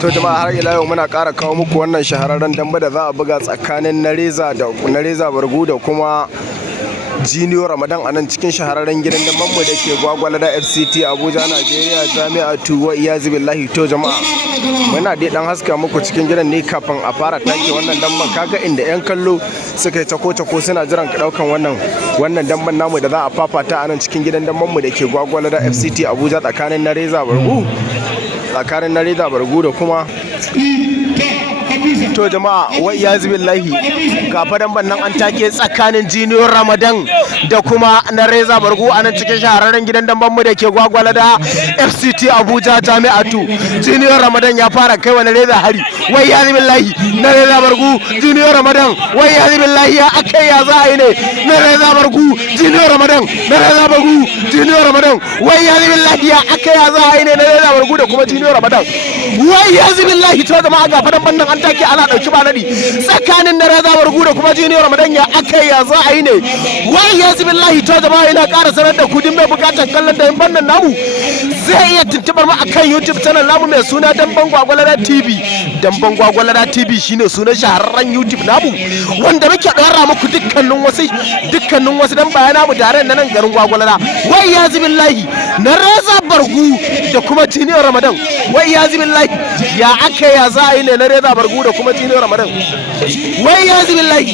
To jama'a har ila yau muna ƙara kawo muku wannan shahararren dambe da za a buga tsakanin Nareza Bargu da kuma Junior Ramadan a nan cikin shahararren gidan damben mu da ke Gwagwalada FCT Abuja Najeriya Jami'atu wa iyazu billahi. To jama'a muna dai dan haska muku cikin gidan ne kafin a fara take wannan damben. Kaga inda yan kallo suka yi tako suna jiran ka daukan wannan damben namu da za a fafata a nan cikin gidan damben mu da ke Gwagwalada FCT Abuja tsakanin Nareza Bargu da kuma to jama'a wa iyazu billahi ga fadan bannan an take tsakanin Junior Ramadan da kuma Nareza Bargu a nan cikin shahararren gidan damben mu da ke Gwagwalada FCT Abuja Jami'atu. Junior Ramadan ya fara kai wa Nareza hari, wa iyazu billahi Nareza Bargu Junior Ramadan, wa iyazu billahi ya akai ya za a yi ne Nareza Bargu Junior Ramadan, Nareza Bargu Junior Ramadan, wa iyazu billahi ya akai ya za a yi ne Nareza Bargu da kuma Junior Ramadan, wa iyazu billahi. To jama'a ga fadan bannan an take ana dauki ba nadi tsakanin Nareza Bargu da kuma Junior Ramadan ya akai ya za a yi ne wa iyazu billahi. To jama'a ina ƙara sanar da ku din mai bukatar kallon da bannan namu zai iya tuntubar mu akan YouTube channel namu mai suna Damban Gwagwalada TV. Damban Gwagwalada TV shine sunan shahararren YouTube namu wanda muke dora muku dukkanin wasu dan bayana mu da nan garin Gwagwalada. Wa iyazu billahi Nareza Bargu da kuma Junior Ramadan, wa iyazu billahi ya akai ya za a yi ne Nareza Bargu da kuma Junior Ramadan, wa iyazu billahi.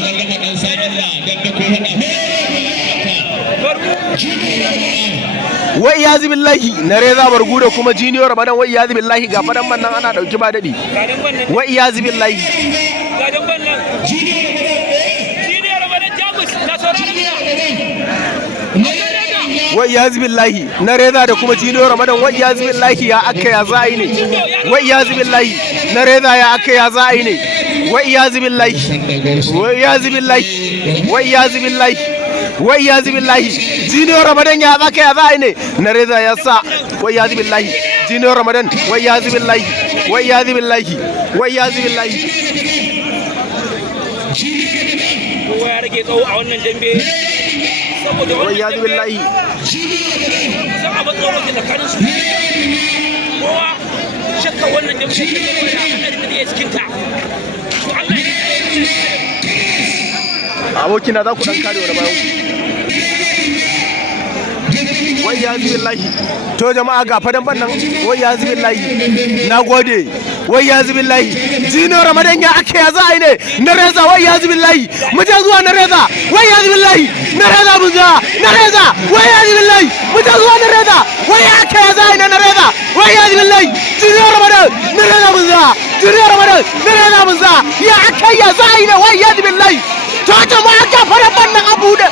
Wa iyazu billahi Nareza Bargu da kuma Junior Ramadan, wa iyazu billahi ga fadan nan ana dauki ba dadi, wa iyazu billahi. Wa iyazu billahi Nareza da kuma Junior Ramadan, wa iyazu billahi ya aka ya za a yi ne, wa iyazu billahi Nareza ya aka ya za a yi ne, wa iyazu billahi, wa iyazu billahi, wa iyazu billahi, wa iyazu billahi. Junior Ramadan ya aka ya za a yi ne Nareza ya sa, wa iyazu billahi Junior Ramadan, wa iyazu billahi, wa iyazu billahi, wa iyazu billahi. Kowa ya rage tsawo a wannan dambe saboda wa iyazu billahi. Kusan abin tsoro ke tsakanin su, kowa shakka wannan dambe shi ne da haɗari da ya cikinta. To Allah ya abokina za ku dan kare wani bayan wa iyazu billahi. To jama'a ga fadan bannan wa iyazu billahi, nagode wa iyazu billahi. Junior Ramadan ya ake ya za a yi ne Nareza, wa iyazu billahi mu je zuwa Nareza, wa iyazu billahi Nareza mun za Nareza, wa iyazu billahi mu je zuwa Nareza, wa ya ake ya za a yi ne Nareza, wa iyazu billahi Junior Ramadan Nareza mun za, Junior Ramadan Nareza mun za ya ake ya za a yi ne wa iyazu billahi. To jama'a ga fadan bannan abu da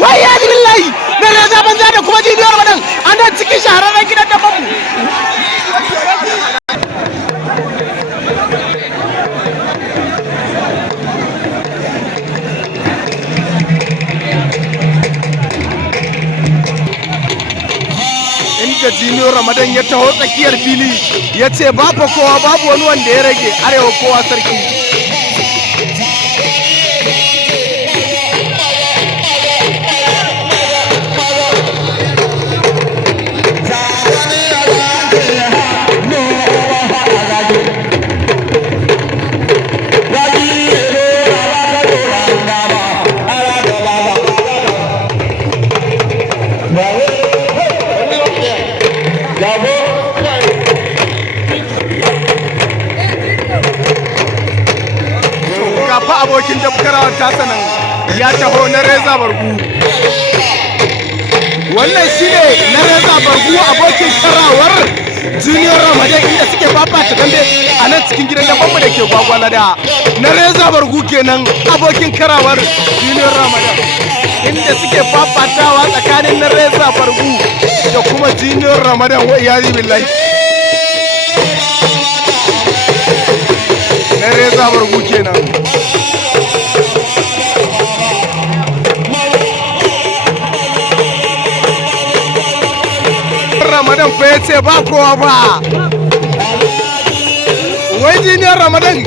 wa iyazu billahi Nareza banza da kuma Junior Ramadan a nan cikin shahararren gidan da babu. Inda Junior Ramadan ya taho tsakiyar fili ya ce babu kowa, babu wani wanda ya rage, arewa kowa sarki. Abokin damkarawar tasa nan ya taho Nareza Bargu. Wannan shi ne Nareza Bargu abokin karawar Junior Ramadan inda suke fafata dambe a nan cikin gidan damben mu da ke Gwagwalada. Nareza Bargu kenan abokin karawar Junior Ramadan inda suke fafatawa tsakanin Nareza Bargu da kuma Junior Ramadan, wa iyazu billahi. Nareza Bargu kenan. Ramadan fa ya ce ba kowa ba, wai Junior Ramadan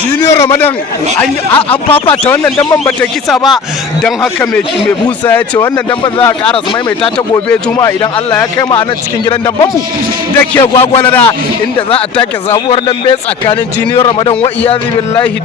Junior Ramadan an fafata wannan damban bata kisa ba, don haka mai busa ya ce wannan damban za a ƙara su maimaita ta gobe juma'a idan Allah ya kai mu a nan cikin gidan dambanmu da ke Gwagwalada, inda za a take sabuwar dambe tsakanin Junior Ramadan wa iyazi billahi